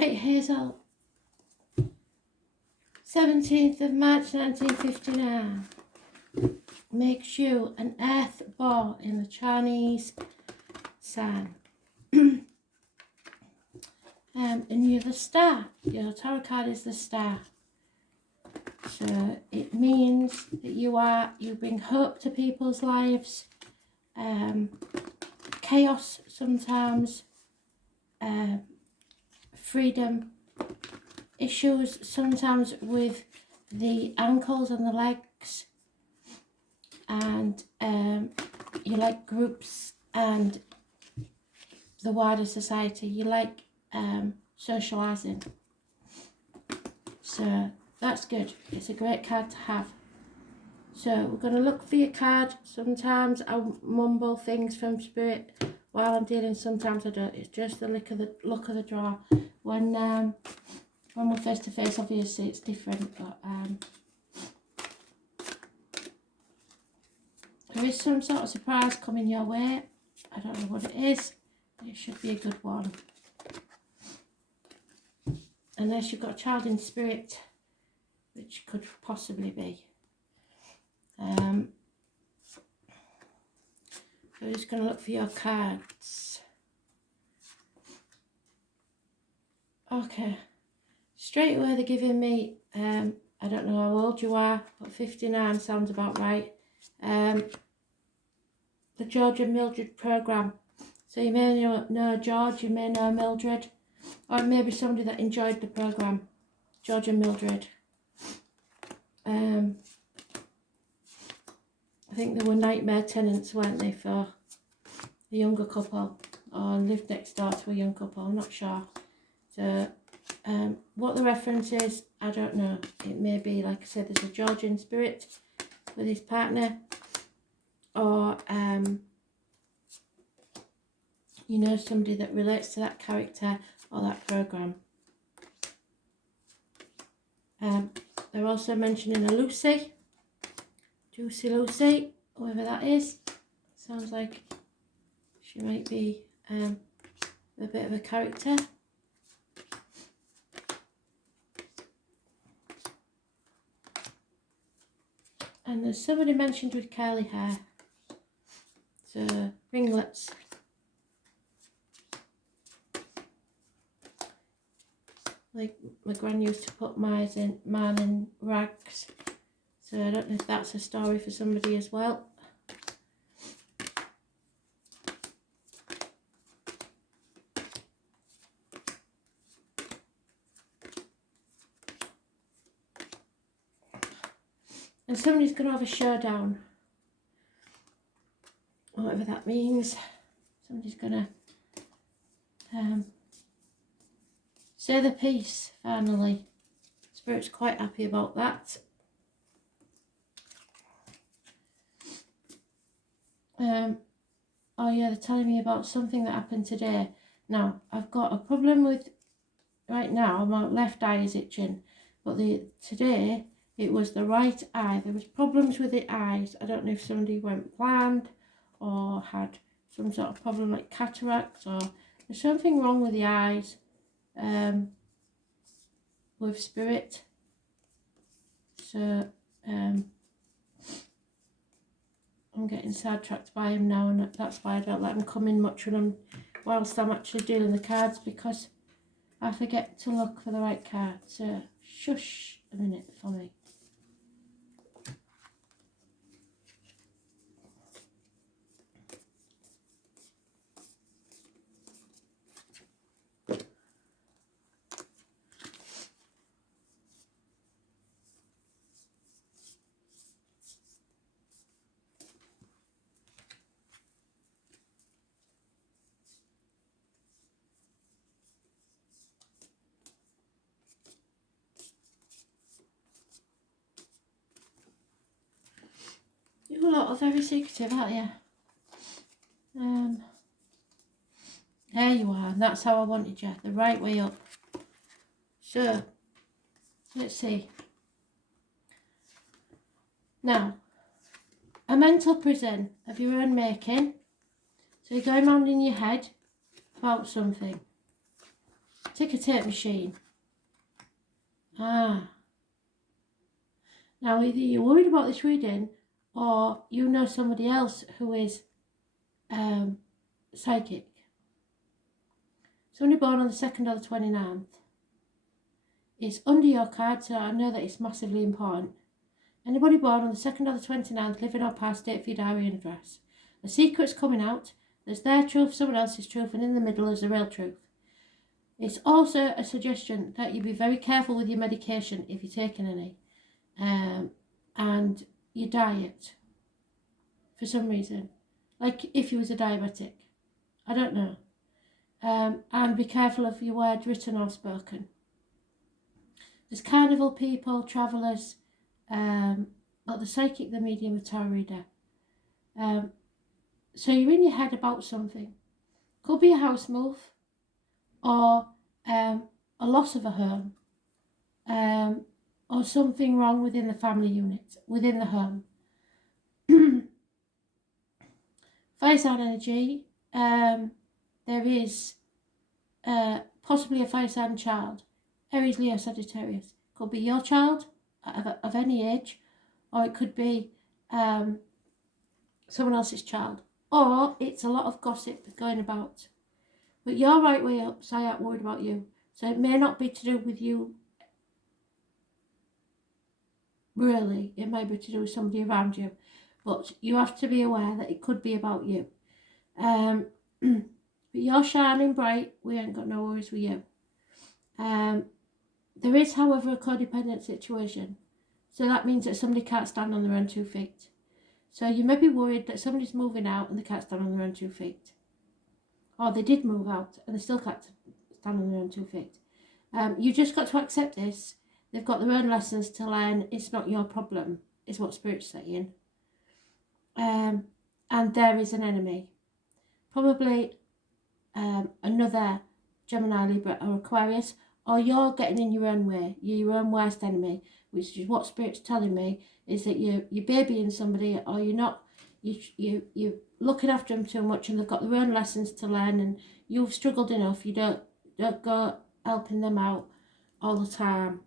Right, Hazel. 17th of March 1959 makes you an earth ball in the Chinese sign. And you're the star. Your tarot card is the star. So it means that you bring hope to people's lives, chaos sometimes, freedom, issues sometimes with the ankles and the legs, and you like groups and the wider society. You like socialising. So that's good. It's a great card to have. So we're going to look for your card. Sometimes I mumble things from spirit while I'm dealing. Sometimes I don't. It's just the look of the draw. When we're face to face, obviously it's different. But there is some sort of surprise coming your way. I don't know what it is. It should be a good one. Unless you've got a child in spirit, which could possibly be. So we're just going to look for your cards. Okay. Straight away they're giving me, I don't know how old you are, but 59 sounds about right. The George and Mildred programme. So you may know George, you may know Mildred, or maybe somebody that enjoyed the programme. George and Mildred. I think they were nightmare tenants, weren't they, for a younger couple, or lived next door to a young couple, I'm not sure. So what the reference is, I don't know. It may be, like I said, there's a Georgian spirit with his partner, or you know, somebody that relates to that character or that programme. They're also mentioning a Lucy, Juicy Lucy, whoever that is. Sounds like she might be a bit of a character. And there's somebody mentioned with curly hair. So, ringlets. Like my gran used to put mine in rags. So I don't know if that's a story for somebody as well. And somebody's going to have a showdown. Whatever that means. Somebody's going to say the piece, finally. Spirit's quite happy about that. Oh yeah, they're telling me about something that happened today. Now, I've got a problem with, right now, my left eye is itching. But today, it was the right eye. There was problems with the eyes. I don't know if somebody went blind or had some sort of problem like cataracts, or there's something wrong with the eyes with spirit. So, I'm getting sidetracked by him now, and that's why I don't let him come in much whilst I'm actually dealing the cards, because I forget to look for the right card. So shush a minute for me. You lot are very secretive, aren't you? There you are, and that's how I wanted you, the right way up. So, let's see. Now, a mental prison of your own making. So you're going round in your head about something. ticker tape machine. Ah. Now, either you're worried about this reading or you know somebody else who is psychic. Somebody born on the 2nd or the 29th. It's under your card, so I know that it's massively important. Anybody born on the 2nd or the 29th, living or past, date for your diary and address. A secret's coming out. There's their truth, someone else's truth, and in the middle is the real truth. It's also a suggestion that you be very careful with your medication if you're taking any. And your diet, for some reason. Like if you was a diabetic. I don't know. And be careful of your words, written or spoken. There's carnival people, travellers, like the psychic, the medium, the tarot reader. So you're in your head about something. Could be a house move or a loss of a home or something wrong within the family unit, within the home. Fire sign energy, there is possibly a fire sign child. Aries, Leo, Sagittarius. Could be your child of any age, or it could be someone else's child. Or it's a lot of gossip going about. But you're right way up, so I ain't worried about you. So it may not be to do with you, really. It may be to do with somebody around you. But you have to be aware that it could be about you. But you're shining bright. We ain't got no worries with you. There is, however, a codependent situation. So that means that somebody can't stand on their own 2 feet. So you may be worried that somebody's moving out and they can't stand on their own 2 feet. Or they did move out and they still can't stand on their own 2 feet. You just got to accept this. They've got their own lessons to learn. It's not your problem, is what Spirit's saying. And there is an enemy. Probably another Gemini, Libra or Aquarius, or you're getting in your own way. You're your own worst enemy, which is what Spirit's telling me, is that you're babying somebody, or you're not, you're looking after them too much, and they've got their own lessons to learn, and you've struggled enough. You don't go helping them out all the time.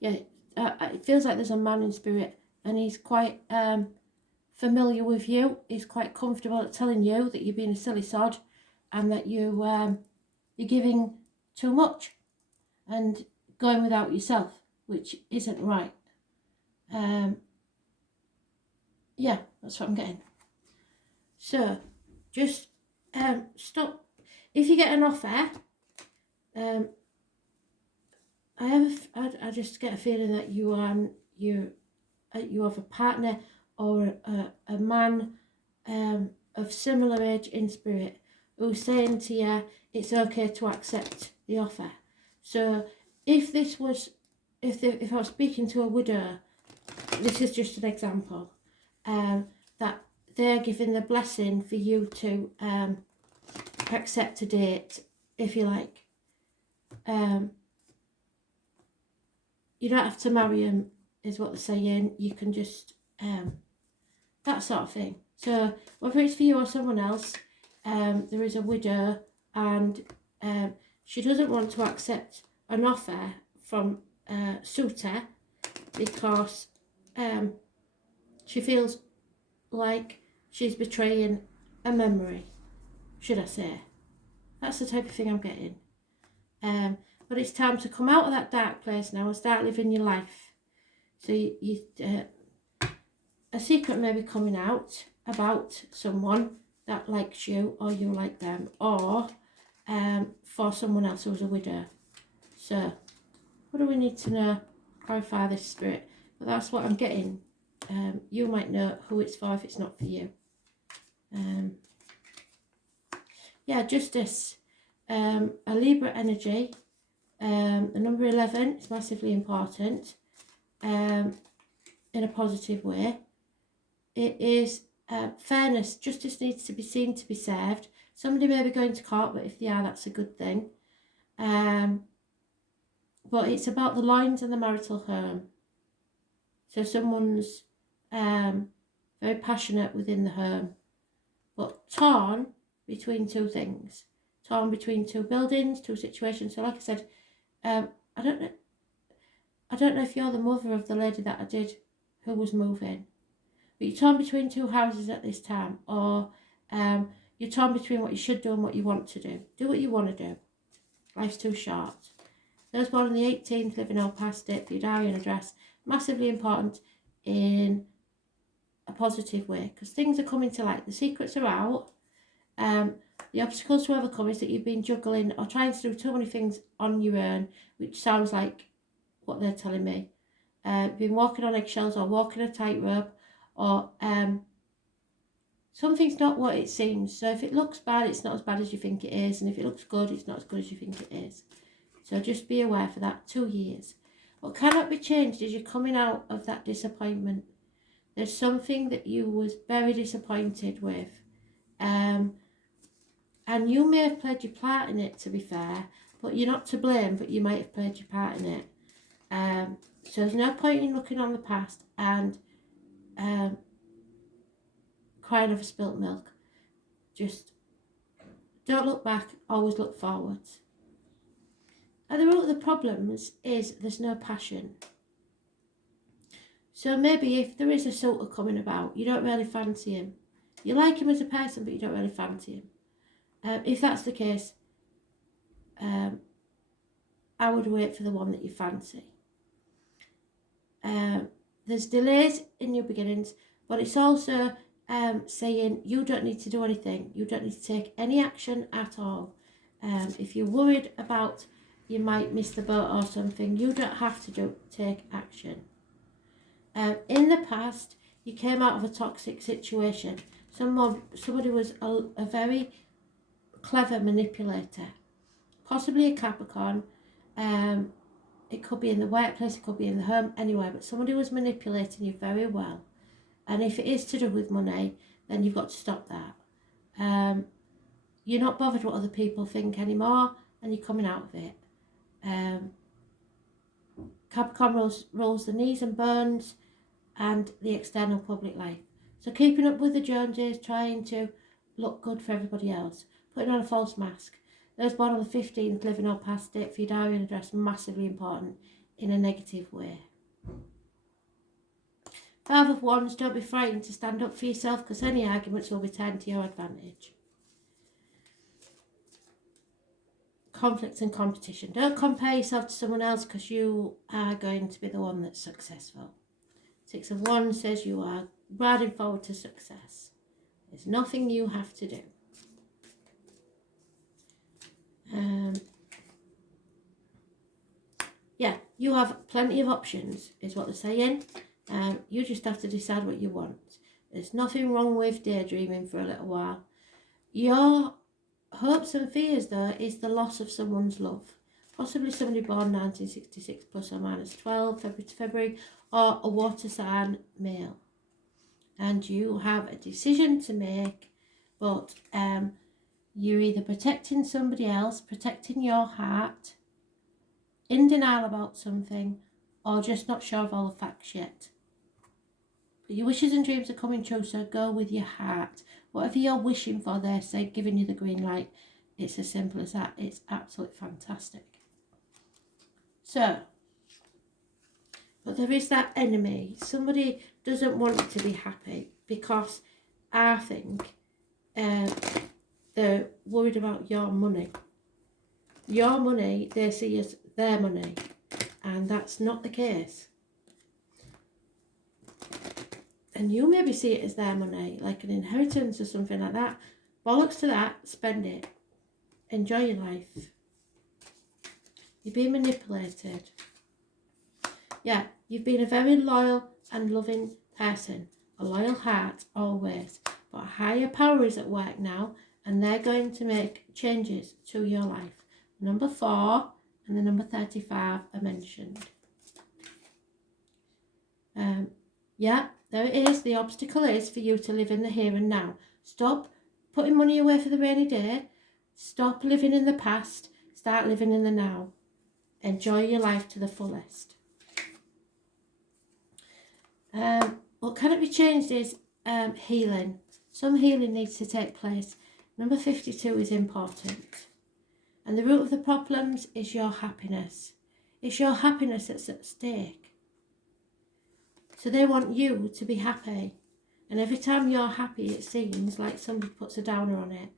It feels like there's a man in Spirit, and he's quite familiar with you. He's quite comfortable at telling you that you're being a silly sod, and that you're giving too much and going without yourself, which isn't right. Yeah, that's what I'm getting. So just stop. If you get an offer, I just get a feeling that you have a partner or a man of similar age in Spirit who's saying to you it's okay to accept the offer. So if I was speaking to a widow, this is just an example, that they're giving the blessing for you to accept a date, if you like. You don't have to marry him, is what they're saying. You can just, that sort of thing. So whether it's for you or someone else, there is a widow, and she doesn't want to accept an offer from a suitor because she feels like she's betraying a memory, should I say. That's the type of thing I'm getting. But it's time to come out of that dark place now and start living your life. So a secret may be coming out about someone that likes you, or you like them, or for someone else who's a widow. So what do we need to know? Clarify this, Spirit. But that's what I'm getting. You might know who it's for if it's not for you. Yeah, Justice. A Libra energy. The number 11 is massively important in a positive way. It is fairness. Justice needs to be seen to be served. Somebody may be going to court, but if they are, that's a good thing. But it's about the lines and the marital home. So someone's very passionate within the home, but torn between two things. torn between two buildings, two situations. So like I said, I don't know if you're the mother of the lady that I did who was moving, but you're torn between two houses at this time, or you're torn between what you should do and what you want to do. Do what you want to do. Life's too short. Those born on the 18th, living or past it, for your diary and address, massively important in a positive way, because things are coming to light. The secrets are out. The obstacles to overcome is that you've been juggling or trying to do too many things on your own, which sounds like what they're telling me. Been walking on eggshells or walking a tightrope, or something's not what it seems. So if it looks bad, it's not as bad as you think it is, and if it looks good, it's not as good as you think it is. So just be aware for that. 2 years. What cannot be changed is you're coming out of that disappointment. There's something that you was very disappointed with. And you may have played your part in it, to be fair, but you're not to blame, but you might have played your part in it. So there's no point in looking on the past and crying over spilt milk. Just don't look back, always look forwards. At the root of the problems is there's no passion. So maybe if there is a suitor coming about, you don't really fancy him. You like him as a person, but you don't really fancy him. If that's the case, I would wait for the one that you fancy. There's delays in your beginnings, but it's also saying you don't need to do anything. You don't need to take any action at all. If you're worried about you might miss the boat or something, you don't have to take action. In the past, you came out of a toxic situation. Somebody was a very clever manipulator, possibly a Capricorn. It could be in the workplace, it could be in the home, anywhere, but somebody was manipulating you very well. And if it is to do with money, then you've got to stop that. You're not bothered what other people think anymore, and you're coming out of it. Capricorn rules the knees and bones and the external public life. So keeping up with the Joneses, trying to look good for everybody else, putting on a false mask. Those born on the 15th, living or past it, for your diary and address, massively important in a negative way. 5 of Wands, don't be frightened to stand up for yourself, because any arguments will be turned to your advantage. Conflict and competition. Don't compare yourself to someone else, because you are going to be the one that's successful. 6 of Wands says you are riding forward to success. There's nothing you have to do. Yeah, you have plenty of options, is what they're saying. You just have to decide what you want. There's nothing wrong with daydreaming for a little while. Your hopes and fears, though, is the loss of someone's love. Possibly somebody born 1966 plus or minus 12, February to February, or a water sign male. And you have a decision to make, but you're either protecting somebody else, protecting your heart, in denial about something, or just not sure of all the facts yet. But your wishes and dreams are coming true, so go with your heart. Whatever you're wishing for, they're saying, giving you the green light. It's as simple as that. It's absolutely fantastic. So, but there is that enemy. Somebody doesn't want you to be happy, because I think they're worried about your money. Your money, they see as their money, and that's not the case. And you maybe see it as their money, like an inheritance or something like that. Bollocks to that, spend it. Enjoy your life. You're being manipulated. Yeah, you've been a very loyal and loving person. A loyal heart, always. But a higher power is at work now, and they're going to make changes to your life. Number 4 and the number 35 are mentioned. Yeah, there it is. The obstacle is for you to live in the here and now. Stop putting money away for the rainy day. Stop living in the past. Start living in the now. Enjoy your life to the fullest. What cannot be changed is healing. Some healing needs to take place. Number 52 is important. And the root of the problems is your happiness. It's your happiness that's at stake. So they want you to be happy. And every time you're happy, it seems like somebody puts a downer on it.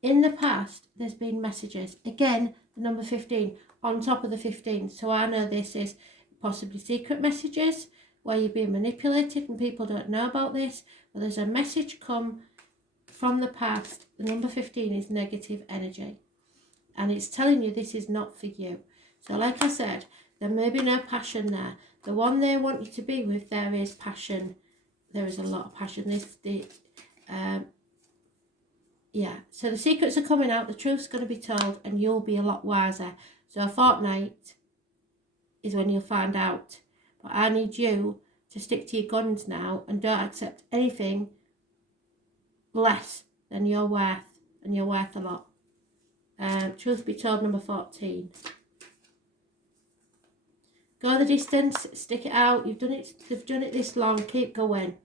In the past, there's been messages. Again, the number 15, on top of the 15. So I know this is possibly secret messages where you're being manipulated and people don't know about this. But there's a message come from the past. The number 15 is negative energy. And it's telling you this is not for you. So like I said, there may be no passion there. The one they want you to be with, there is passion. There is a lot of passion. Yeah, so the secrets are coming out, the truth's going to be told, and you'll be a lot wiser. So a fortnight is when you'll find out. But I need you to stick to your guns now and don't accept anything less than you're worth, and you're worth a lot. Truth be told, number 14. Go the distance, stick it out. You've done it. They've done it this long. Keep going,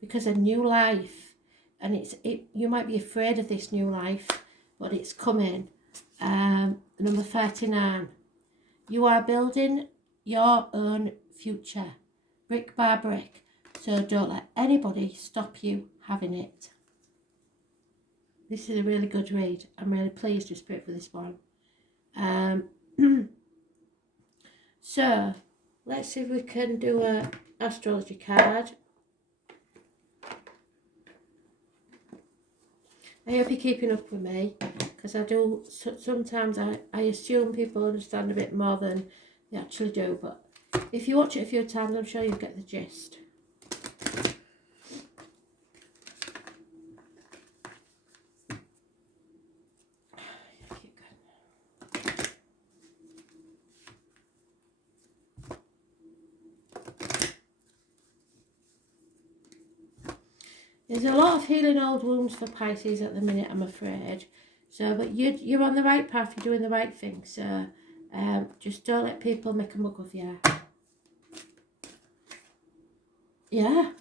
because a new life, and you might be afraid of this new life, but it's coming. Number 39. You are building your own future, brick by brick. So don't let anybody stop you having it. This is a really good read. I'm really pleased with Spirit for this one. So, let's see if we can do an astrology card. I hope you're keeping up with me, because I do, sometimes I assume people understand a bit more than they actually do, but if you watch it a few times, I'm sure you'll get the gist. There's a lot of healing old wounds for Pisces at the minute, I'm afraid. So, but you're on the right path, you're doing the right thing. So, just don't let people make a mug of you. Yeah,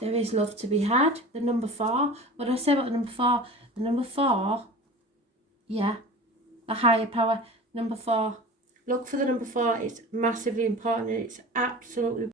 there is love to be had. The number 4. What did I say about the number 4? The number 4, yeah, a higher power. Number 4. Look for the number 4. It's massively important. It's absolutely